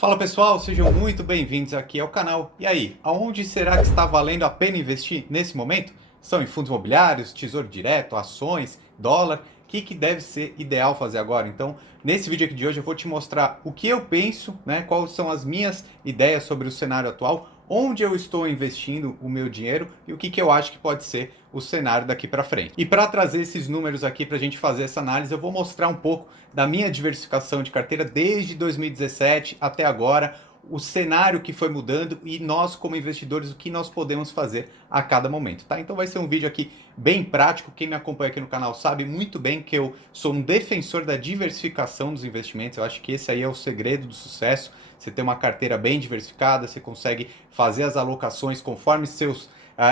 Fala pessoal, sejam muito bem-vindos aqui ao canal. E aí, aonde será que está valendo a pena investir nesse momento? São em fundos imobiliários, tesouro direto, ações, dólar? O que deve ser ideal fazer agora? Então, nesse vídeo aqui de hoje eu vou te mostrar o que eu penso, né? Quais são as minhas ideias sobre o cenário atual, onde eu estou investindo o meu dinheiro e o que eu acho que pode ser o cenário daqui para frente. E para trazer esses números aqui para a gente fazer essa análise, eu vou mostrar um pouco da minha diversificação de carteira desde 2017 até agora, o cenário que foi mudando e nós como investidores o que nós podemos fazer a cada momento, tá? Então vai ser um vídeo aqui bem prático. Quem me acompanha aqui no canal sabe muito bem que eu sou um defensor da diversificação dos investimentos. Eu acho que esse aí é o segredo do sucesso. Você tem uma carteira bem diversificada, você consegue fazer as alocações conforme seus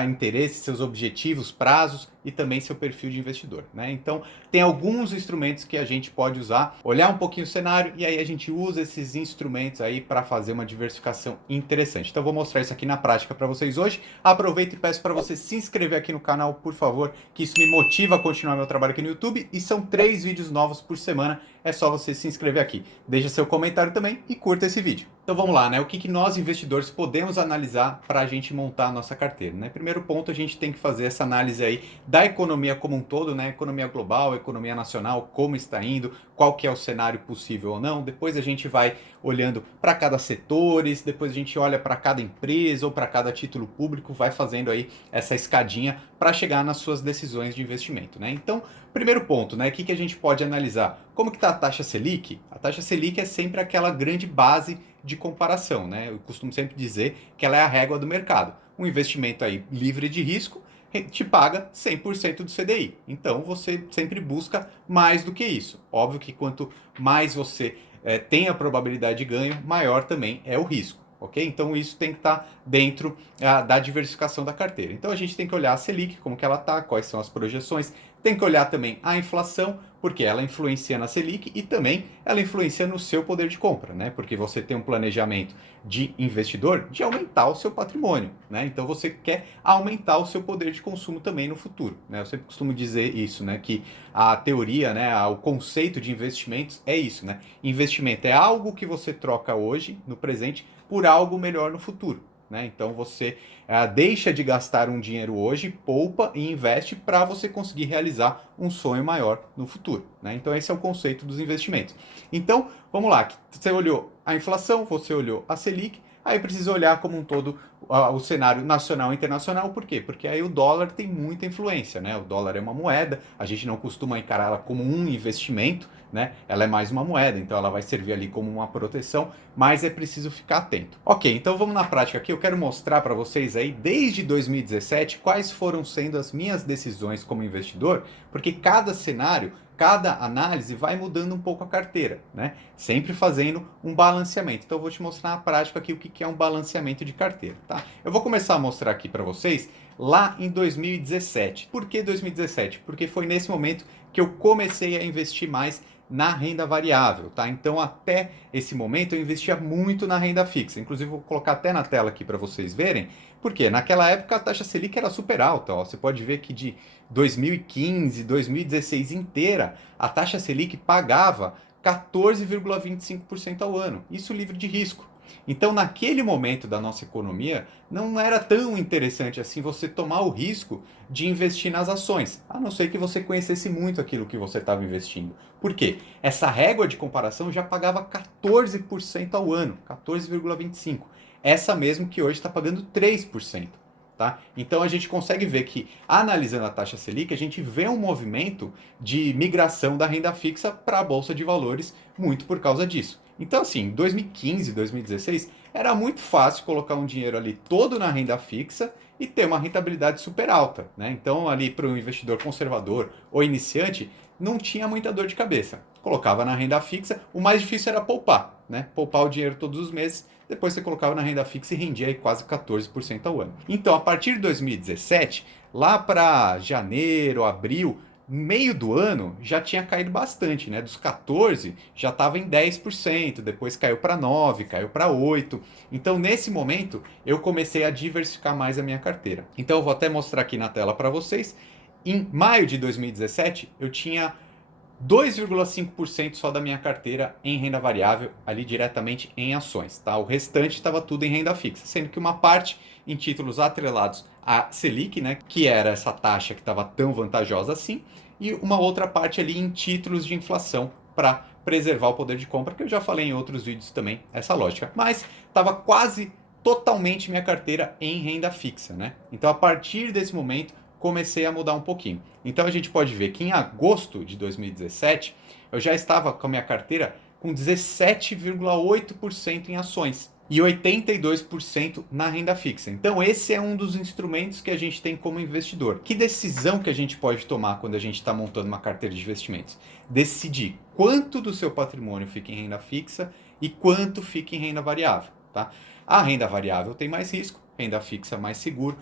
interesses, seus objetivos, prazos e também seu perfil de investidor, né? Então, tem alguns instrumentos que a gente pode usar, olhar um pouquinho o cenário e aí a gente usa esses instrumentos aí para fazer uma diversificação interessante. Então, vou mostrar isso aqui na prática para vocês hoje. Aproveito e peço para você se inscrever aqui no canal, por favor, que isso me motiva a continuar meu trabalho aqui no YouTube e são 3 vídeos novos por semana. É só você se inscrever aqui. Deixa seu comentário também e curta esse vídeo. Então vamos lá, né? O que nós investidores podemos analisar para a gente montar a nossa carteira, né? Primeiro ponto, a gente tem que fazer essa análise aí da economia como um todo, né? Economia global, economia nacional, como está indo, qual que é o cenário possível ou não. Depois a gente vai olhando para cada setores, depois a gente olha para cada empresa ou para cada título público, vai fazendo aí essa escadinha para chegar nas suas decisões de investimento, né? Então, primeiro ponto, né? O que a gente pode analisar? Como que está a taxa Selic? A taxa Selic é sempre aquela grande base de comparação, né? Eu costumo sempre dizer que ela é a régua do mercado. Um investimento aí livre de risco te paga 100% do CDI. Então você sempre busca mais do que isso. Óbvio que quanto mais você tem a probabilidade de ganho, maior também é o risco. Ok? Então isso tem que estar dentro da diversificação da carteira. Então a gente tem que olhar a Selic, como que ela está, quais são as projeções. Tem que olhar também a inflação, porque ela influencia na Selic e também ela influencia no seu poder de compra, né? Porque você tem um planejamento de investidor de aumentar o seu patrimônio, né? Então você quer aumentar o seu poder de consumo também no futuro, né? Eu sempre costumo dizer isso, né? Que a teoria, né? O conceito de investimentos é isso, né? Investimento é algo que você troca hoje, no presente, por algo melhor no futuro, né? Então você deixa de gastar um dinheiro hoje, poupa e investe para você conseguir realizar um sonho maior no futuro, né? Então esse é o conceito dos investimentos. Então vamos lá, você olhou a inflação, você olhou a Selic, aí precisa olhar como um todo o cenário nacional e internacional. Por quê? Porque aí o dólar tem muita influência, né? O dólar é uma moeda, a gente não costuma encará-la como um investimento, né? Ela é mais uma moeda, então ela vai servir ali como uma proteção, mas é preciso ficar atento. Ok, então vamos na prática aqui. Eu quero mostrar para vocês aí, desde 2017, quais foram sendo as minhas decisões como investidor, porque cada cenário, cada análise vai mudando um pouco a carteira, né? Sempre fazendo um balanceamento. Então eu vou te mostrar na prática aqui o que é um balanceamento de carteira, tá? Eu vou começar a mostrar aqui para vocês lá em 2017. Por que 2017? Porque foi nesse momento que eu comecei a investir mais na renda variável, tá? Então até esse momento eu investia muito na renda fixa. Inclusive vou colocar até na tela aqui para vocês verem, porque naquela época a taxa Selic era super alta, ó. Você pode ver que de 2015, 2016 inteira, a taxa Selic pagava 14,25% ao ano. Isso livre de risco. Então, naquele momento da nossa economia, não era tão interessante assim você tomar o risco de investir nas ações, a não ser que você conhecesse muito aquilo que você estava investindo. Por quê? Essa régua de comparação já pagava 14% ao ano, 14,25%. Essa mesmo que hoje está pagando 3%. Tá? Então a gente consegue ver que, analisando a taxa Selic, a gente vê um movimento de migração da renda fixa para a Bolsa de Valores, muito por causa disso. Então, assim, em 2015, 2016, era muito fácil colocar um dinheiro ali todo na renda fixa e ter uma rentabilidade super alta, né? Então, ali para um investidor conservador ou iniciante, não tinha muita dor de cabeça. Colocava na renda fixa, o mais difícil era poupar, né? Poupar o dinheiro todos os meses, depois você colocava na renda fixa e rendia aí quase 14% ao ano. Então, a partir de 2017, lá para janeiro, abril, meio do ano já tinha caído bastante, né? Dos 14 já estava em 10%, depois caiu para 9, caiu para 8. Então, nesse momento, eu comecei a diversificar mais a minha carteira. Então, eu vou até mostrar aqui na tela para vocês. Em maio de 2017, eu tinha 2,5% só da minha carteira em renda variável, ali diretamente em ações, tá? O restante estava tudo em renda fixa, sendo que uma parte em títulos atrelados à Selic, né, que era essa taxa que estava tão vantajosa assim, e uma outra parte ali em títulos de inflação para preservar o poder de compra, que eu já falei em outros vídeos também, essa lógica. Mas estava quase totalmente minha carteira em renda fixa, né? Então a partir desse momento comecei a mudar um pouquinho. Então a gente pode ver que em agosto de 2017 eu já estava com a minha carteira com 17,8% em ações e 82% na renda fixa. Então esse é um dos instrumentos que a gente tem como investidor. Que decisão que a gente pode tomar quando a gente está montando uma carteira de investimentos? Decidir quanto do seu patrimônio fica em renda fixa e quanto fica em renda variável, tá? A renda variável tem mais risco, renda fixa mais seguro.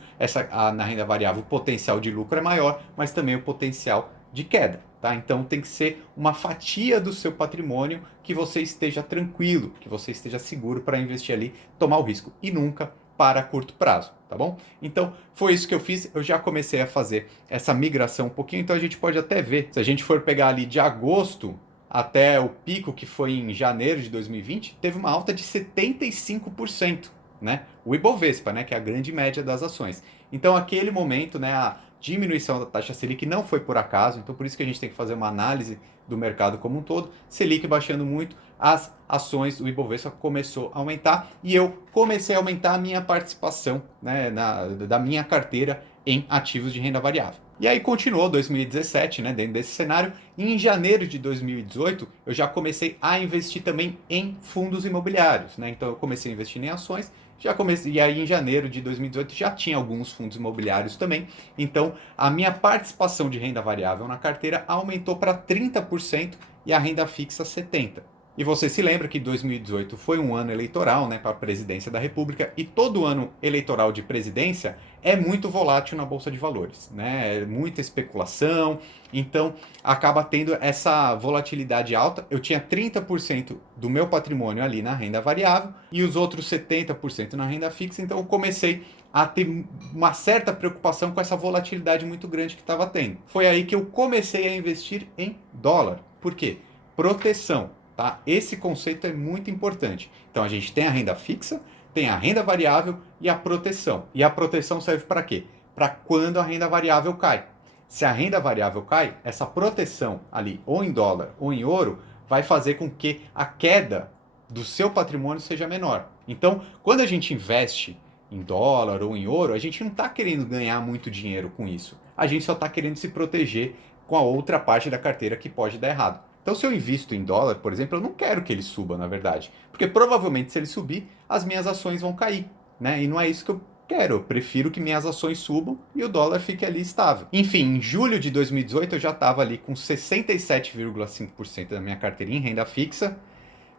Na renda variável o potencial de lucro é maior, mas também o potencial de queda. Tá? Então tem que ser uma fatia do seu patrimônio que você esteja tranquilo, que você esteja seguro para investir ali, tomar o risco e nunca para curto prazo, tá bom? Então foi isso que eu fiz, eu já comecei a fazer essa migração um pouquinho, então a gente pode até ver, se a gente for pegar ali de agosto até o pico que foi em janeiro de 2020, teve uma alta de 75%, né? O Ibovespa, né, que é a grande média das ações. Então aquele momento, né, a diminuição da taxa Selic não foi por acaso, então por isso que a gente tem que fazer uma análise do mercado como um todo. Selic baixando muito, as ações do Ibovespa começou a aumentar e eu comecei a aumentar a minha participação, né, da minha carteira em ativos de renda variável. E aí continuou 2017, né, dentro desse cenário, e em janeiro de 2018 eu já comecei a investir também em fundos imobiliários, né? Então eu comecei a investir em ações, já comecei, e aí em janeiro de 2018 já tinha alguns fundos imobiliários também. Então a minha participação de renda variável na carteira aumentou para 30% e a renda fixa 70%. E você se lembra que 2018 foi um ano eleitoral, né, para a presidência da República, e todo ano eleitoral de presidência é muito volátil na Bolsa de Valores, né? É muita especulação, então acaba tendo essa volatilidade alta. Eu tinha 30% do meu patrimônio ali na renda variável e os outros 70% na renda fixa, então eu comecei a ter uma certa preocupação com essa volatilidade muito grande que estava tendo. Foi aí que eu comecei a investir em dólar. Por quê? Proteção. Tá? Esse conceito é muito importante. Então a gente tem a renda fixa, tem a renda variável e a proteção. E a proteção serve para quê? Para quando a renda variável cai. Se a renda variável cai, essa proteção ali, ou em dólar ou em ouro, vai fazer com que a queda do seu patrimônio seja menor. Então, quando a gente investe em dólar ou em ouro, a gente não está querendo ganhar muito dinheiro com isso. A gente só está querendo se proteger com a outra parte da carteira que pode dar errado. Então, se eu invisto em dólar, por exemplo, eu não quero que ele suba, na verdade. Porque provavelmente, se ele subir, as minhas ações vão cair, né? E não é isso que eu quero. Eu prefiro que minhas ações subam e o dólar fique ali estável. Enfim, em julho de 2018, eu já estava ali com 67,5% da minha carteira em renda fixa,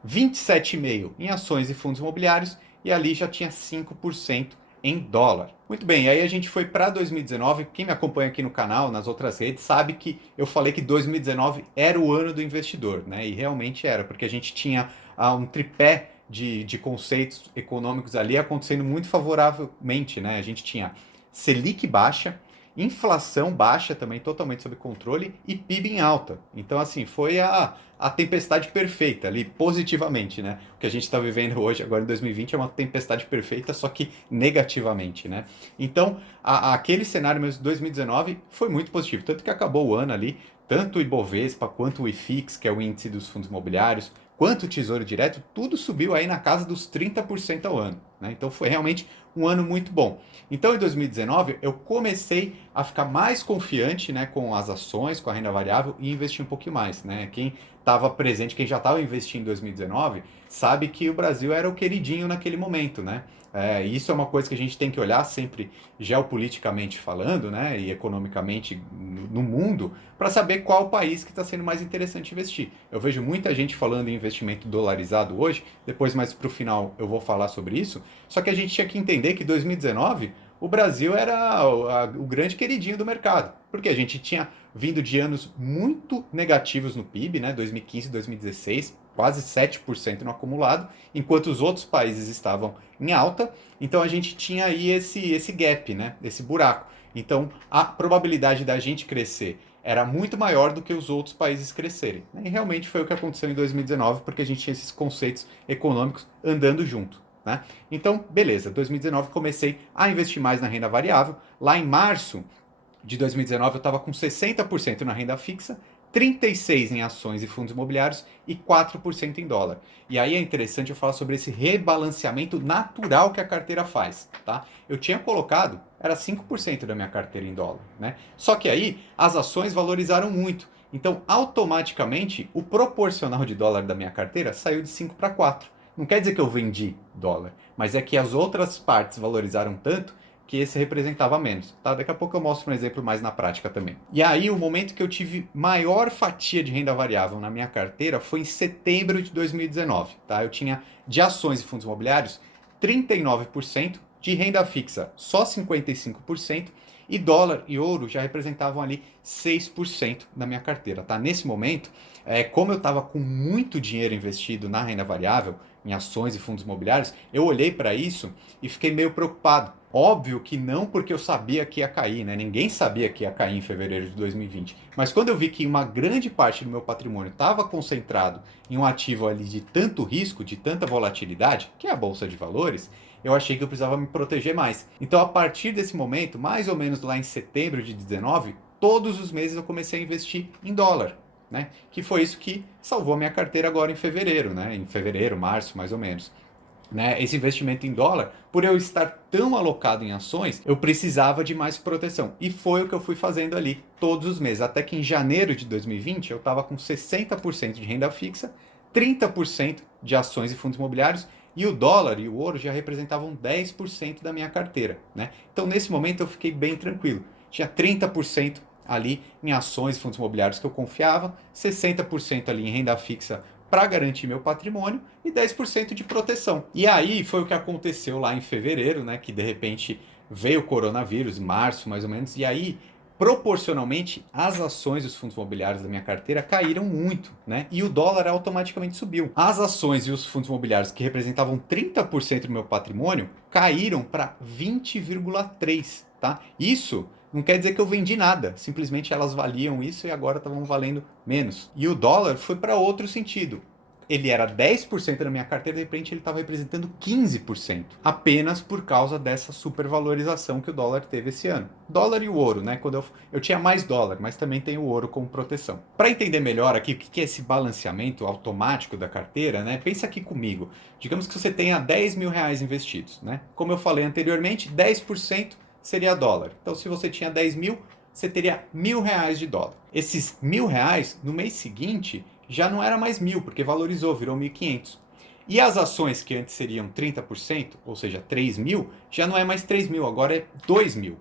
27,5% em ações e fundos imobiliários e ali já tinha 5% em dólar. Muito bem, aí a gente foi para 2019. Quem me acompanha aqui no canal, nas outras redes, sabe que eu falei que 2019 era o ano do investidor, né? E realmente era, porque a gente tinha um tripé de conceitos econômicos ali acontecendo muito favoravelmente, né? A gente tinha Selic baixa, inflação baixa também, totalmente sob controle, e PIB em alta. Então, assim, foi a tempestade perfeita ali, positivamente, né? O que a gente está vivendo hoje, agora em 2020, é uma tempestade perfeita, só que negativamente, né? Então, aquele cenário mesmo de 2019 foi muito positivo, tanto que acabou o ano ali, tanto o Ibovespa quanto o IFIX, que é o índice dos fundos imobiliários, quanto o Tesouro Direto, tudo subiu aí na casa dos 30% ao ano, né? Então foi realmente um ano muito bom. Então em 2019 eu comecei a ficar mais confiante, né, com as ações, com a renda variável e investir um pouquinho mais, né? Quem estava presente, quem já estava investindo em 2019, sabe que o Brasil era o queridinho naquele momento, né? Isso é uma coisa que a gente tem que olhar sempre geopoliticamente falando, né, e economicamente no mundo, para saber qual o país que está sendo mais interessante investir. Eu vejo muita gente falando em investimento dolarizado hoje, depois mais para o final eu vou falar sobre isso, só que a gente tinha que entender que 2019 o Brasil era o grande queridinho do mercado, porque a gente tinha vindo de anos muito negativos no PIB, né, 2015 e 2016, quase 7% no acumulado, enquanto os outros países estavam em alta, então a gente tinha aí esse gap, né, esse buraco. Então a probabilidade da gente crescer era muito maior do que os outros países crescerem. E realmente foi o que aconteceu em 2019, porque a gente tinha esses conceitos econômicos andando junto. Né? Então, beleza, 2019 comecei a investir mais na renda variável. Lá em março de 2019 eu estava com 60% na renda fixa, 36% em ações e fundos imobiliários e 4% em dólar. E aí é interessante eu falar sobre esse rebalanceamento natural que a carteira faz. Tá? Eu tinha colocado, era 5% da minha carteira em dólar. Né? Só que aí as ações valorizaram muito. Então, automaticamente, o proporcional de dólar da minha carteira saiu de 5 para 4. Não quer dizer que eu vendi dólar, mas é que as outras partes valorizaram tanto que esse representava menos. Tá? Daqui a pouco eu mostro um exemplo mais na prática também. E aí, o momento que eu tive maior fatia de renda variável na minha carteira foi em setembro de 2019. Tá? Eu tinha de ações e fundos imobiliários 39%, de renda fixa só 55%, e dólar e ouro já representavam ali 6% da minha carteira. Tá? Nesse momento, como eu estava com muito dinheiro investido na renda variável, em ações e fundos imobiliários, eu olhei para isso e fiquei meio preocupado. Óbvio que não porque eu sabia que ia cair, né? Ninguém sabia que ia cair em fevereiro de 2020. Mas quando eu vi que uma grande parte do meu patrimônio estava concentrado em um ativo ali de tanto risco, de tanta volatilidade, que é a bolsa de valores, eu achei que eu precisava me proteger mais. Então, a partir desse momento, mais ou menos lá em setembro de 2019, todos os meses eu comecei a investir em dólar. Né? Que foi isso que salvou a minha carteira agora em fevereiro, né? Em fevereiro, março, mais ou menos. Né? Esse investimento em dólar, por eu estar tão alocado em ações, eu precisava de mais proteção. E foi o que eu fui fazendo ali todos os meses. Até que em janeiro de 2020 eu estava com 60% de renda fixa, 30% de ações e fundos imobiliários, e o dólar e o ouro já representavam 10% da minha carteira. Né? Então nesse momento eu fiquei bem tranquilo. Tinha 30% ali em ações e fundos imobiliários que eu confiava, 60% ali em renda fixa para garantir meu patrimônio e 10% de proteção. E aí foi o que aconteceu lá em fevereiro, né, que de repente veio o coronavírus, em março mais ou menos, e aí proporcionalmente as ações e os fundos imobiliários da minha carteira caíram muito, né? E o dólar automaticamente subiu. As ações e os fundos imobiliários que representavam 30% do meu patrimônio caíram para 20,3, tá? Isso não quer dizer que eu vendi nada, simplesmente elas valiam isso e agora estavam valendo menos. E o dólar foi para outro sentido. Ele era 10% da minha carteira, de repente ele estava representando 15%, apenas por causa dessa supervalorização que o dólar teve esse ano. Dólar e o ouro, né? Quando eu tinha mais dólar, mas também tenho o ouro como proteção. Para entender melhor aqui o que é esse balanceamento automático da carteira, né? Pensa aqui comigo. Digamos que você tenha 10 mil reais investidos, né? Como eu falei anteriormente, 10% seria dólar. Então, se você tinha 10 mil, você teria R$ 1.000 de dólar. Esses R$ 1.000, no mês seguinte, já não era mais 1.000, porque valorizou, virou 1.500. E as ações que antes seriam 30%, ou seja, 3 mil, já não é mais 3 mil, agora é 2 mil.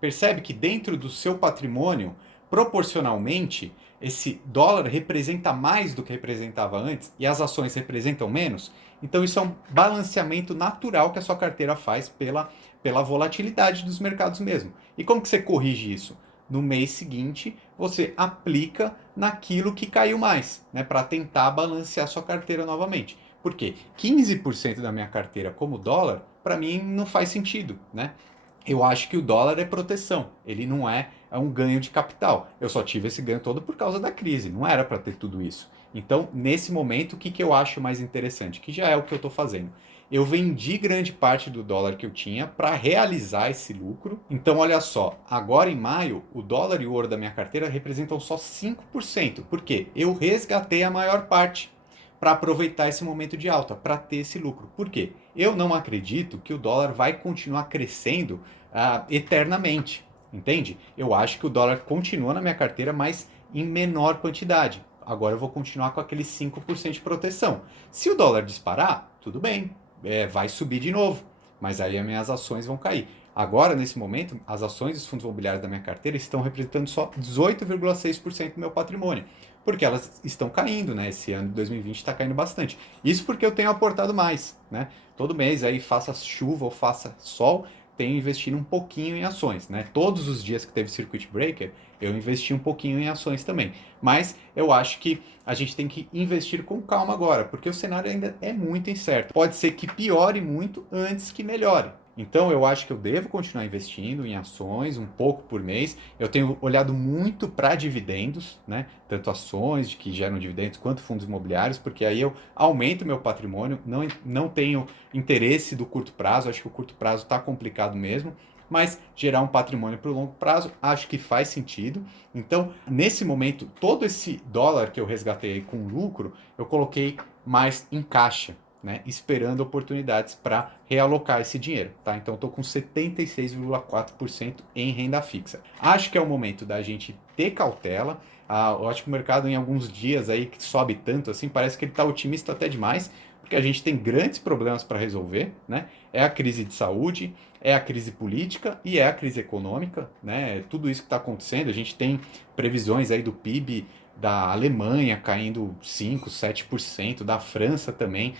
Percebe que dentro do seu patrimônio, proporcionalmente, esse dólar representa mais do que representava antes e as ações representam menos? Então isso é um balanceamento natural que a sua carteira faz pela volatilidade dos mercados mesmo. E como que você corrige isso? No mês seguinte, você aplica naquilo que caiu mais, né, para tentar balancear sua carteira novamente. Por quê? 15% da minha carteira como dólar, para mim não faz sentido, né? Eu acho que o dólar é proteção, ele não é um ganho de capital. Eu só tive esse ganho todo por causa da crise, não era para ter tudo isso. Então, nesse momento, o que eu acho mais interessante? Que já é o que eu estou fazendo. Eu vendi grande parte do dólar que eu tinha para realizar esse lucro. Então, olha só, agora em maio, o dólar e o ouro da minha carteira representam só 5%. Por quê? Eu resgatei a maior parte para aproveitar esse momento de alta, para ter esse lucro. Por quê? Eu não acredito que o dólar vai continuar crescendo eternamente, entende? Eu acho que o dólar continua na minha carteira, mas em menor quantidade. Agora eu vou continuar com aqueles 5% de proteção. Se o dólar disparar, tudo bem, vai subir de novo, mas aí as minhas ações vão cair. Agora, nesse momento, as ações dos fundos imobiliários da minha carteira estão representando só 18,6% do meu patrimônio, porque elas estão caindo, né? Esse ano de 2020 está caindo bastante. Isso porque eu tenho aportado mais, né? Todo mês aí, faça chuva ou faça sol, tenho investido um pouquinho em ações, né? Todos os dias que teve circuit breaker, eu investi um pouquinho em ações também. Mas eu acho que a gente tem que investir com calma agora, porque o cenário ainda é muito incerto. Pode ser que piore muito antes que melhore. Então eu acho que eu devo continuar investindo em ações, um pouco por mês. Eu tenho olhado muito para dividendos, né? Tanto ações que geram dividendos quanto fundos imobiliários, porque aí eu aumento meu patrimônio, não tenho interesse do curto prazo, acho que o curto prazo está complicado mesmo, mas gerar um patrimônio para o longo prazo, acho que faz sentido. Então, nesse momento, todo esse dólar que eu resgatei com lucro, eu coloquei mais em caixa, né, esperando oportunidades para realocar esse dinheiro, tá? Então estou com 76,4% em renda fixa. Acho que é o momento da gente ter cautela. Eu acho que o mercado em alguns dias aí que sobe tanto assim, parece que ele está otimista até demais, porque a gente tem grandes problemas para resolver, né? É a crise de saúde, é a crise política e é a crise econômica, né? Tudo isso que está acontecendo, a gente tem previsões aí do PIB da Alemanha caindo 5, 7%, da França também.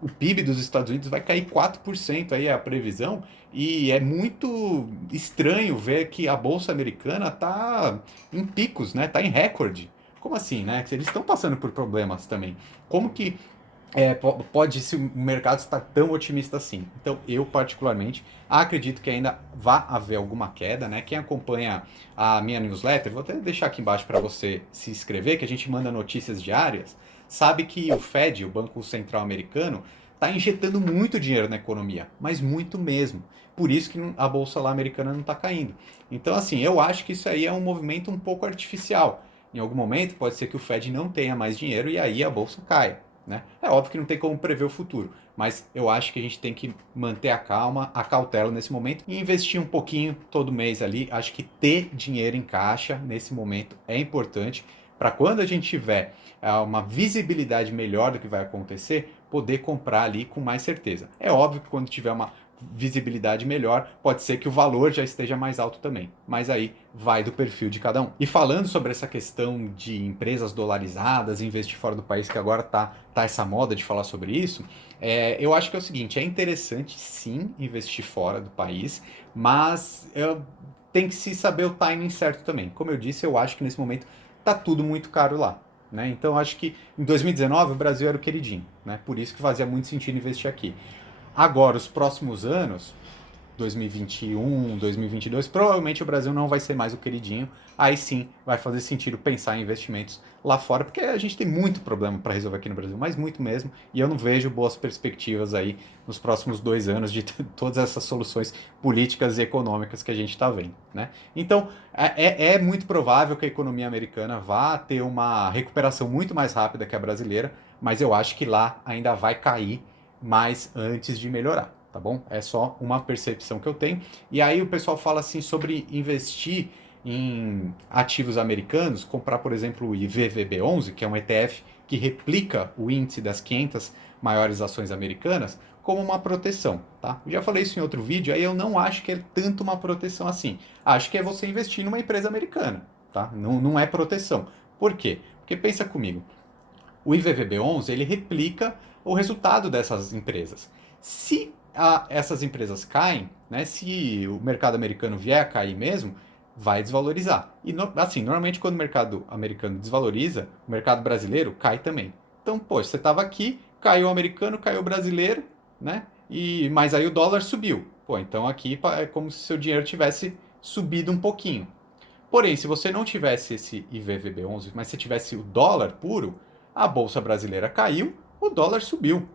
O PIB dos Estados Unidos vai cair 4%, aí é a previsão, e é muito estranho ver que a bolsa americana está em picos, né? Está em recorde. Como assim, né? Eles estão passando por problemas também. Como que pode se o mercado estar tão otimista assim? Então, eu particularmente acredito que ainda vá haver alguma queda, né? Quem acompanha a minha newsletter, vou até deixar aqui embaixo para você se inscrever, que a gente manda notícias diárias, sabe que o Fed, o Banco Central Americano, está injetando muito dinheiro na economia, mas muito mesmo. Por isso que a bolsa lá americana não está caindo. Então, assim, eu acho que isso aí é um movimento um pouco artificial. Em algum momento pode ser que o Fed não tenha mais dinheiro e aí a bolsa caia. Né? É óbvio que não tem como prever o futuro, mas eu acho que a gente tem que manter a calma, a cautela nesse momento e investir um pouquinho todo mês ali. Acho que ter dinheiro em caixa nesse momento é importante para quando a gente tiver uma visibilidade melhor do que vai acontecer, poder comprar ali com mais certeza. É óbvio que quando tiver uma visibilidade melhor, pode ser que o valor já esteja mais alto também, mas aí vai do perfil de cada um. E falando sobre essa questão de empresas dolarizadas, investir fora do país, que agora tá essa moda de falar sobre isso, eu acho que é o seguinte, é interessante sim investir fora do país, mas tem que se saber o timing certo também. Como eu disse, eu acho que nesse momento tá tudo muito caro lá. Né? Então acho que em 2019 o Brasil era o queridinho, né? Por isso que fazia muito sentido investir aqui. Agora, os próximos anos, 2021, 2022, provavelmente o Brasil não vai ser mais o queridinho. Aí sim vai fazer sentido pensar em investimentos lá fora, porque a gente tem muito problema para resolver aqui no Brasil, mas muito mesmo. E eu não vejo boas perspectivas aí nos próximos 2 anos de todas essas soluções políticas e econômicas que a gente está vendo. Né? Então é muito provável que a economia americana vá ter uma recuperação muito mais rápida que a brasileira, mas eu acho que lá ainda vai cair mais antes de melhorar, tá bom? É só uma percepção que eu tenho. E aí o pessoal fala assim sobre investir em ativos americanos, comprar, por exemplo, o IVVB11, que é um ETF que replica o índice das 500 maiores ações americanas, como uma proteção, tá? Eu já falei isso em outro vídeo, aí eu não acho que é tanto uma proteção assim. Acho que é você investir numa empresa americana, tá? Não é proteção. Por quê? Porque pensa comigo, o IVVB11 ele replica o resultado dessas empresas. Se essas empresas caem, né, se o mercado americano vier a cair mesmo, vai desvalorizar. E assim, normalmente quando o mercado americano desvaloriza, o mercado brasileiro cai também. Então, poxa, você estava aqui, caiu o americano, caiu o brasileiro, né? Mas aí o dólar subiu. Pô, então aqui é como se seu dinheiro tivesse subido um pouquinho. Porém, se você não tivesse esse IVVB11, mas se tivesse o dólar puro, a bolsa brasileira caiu, o dólar subiu.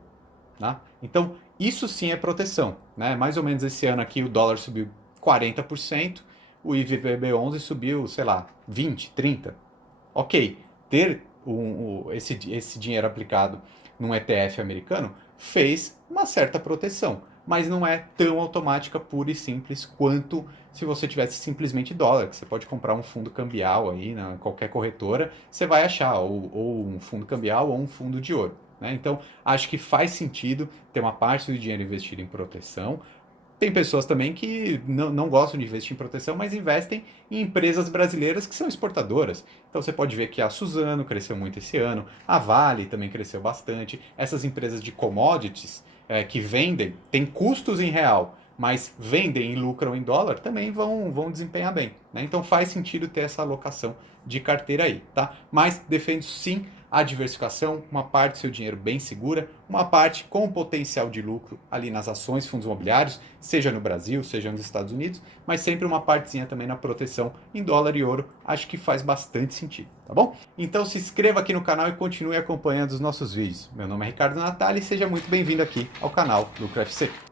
Né? Então, isso sim é proteção. Né? Mais ou menos esse ano aqui o dólar subiu 40%, o IVVB11 subiu, sei lá, 20, 30. Ok, ter esse dinheiro aplicado num ETF americano fez uma certa proteção, mas não é tão automática, pura e simples quanto se você tivesse simplesmente dólar, que você pode comprar um fundo cambial aí na qualquer corretora, você vai achar ou um fundo cambial ou um fundo de ouro. Né? Então, acho que faz sentido ter uma parte do dinheiro investido em proteção. Tem pessoas também que não gostam de investir em proteção, mas investem em empresas brasileiras que são exportadoras. Então você pode ver que a Suzano cresceu muito esse ano, a Vale também cresceu bastante. Essas empresas de commodities que vendem, têm custos em real, mas vendem e lucram em dólar, também vão desempenhar bem. Né? Então faz sentido ter essa alocação de carteira aí. Tá? Mas defendo sim a diversificação, uma parte do seu dinheiro bem segura, uma parte com potencial de lucro ali nas ações, fundos imobiliários, seja no Brasil, seja nos Estados Unidos, mas sempre uma partezinha também na proteção em dólar e ouro, acho que faz bastante sentido, tá bom? Então se inscreva aqui no canal e continue acompanhando os nossos vídeos. Meu nome é Ricardo Natali e seja muito bem-vindo aqui ao canal Lucro FC.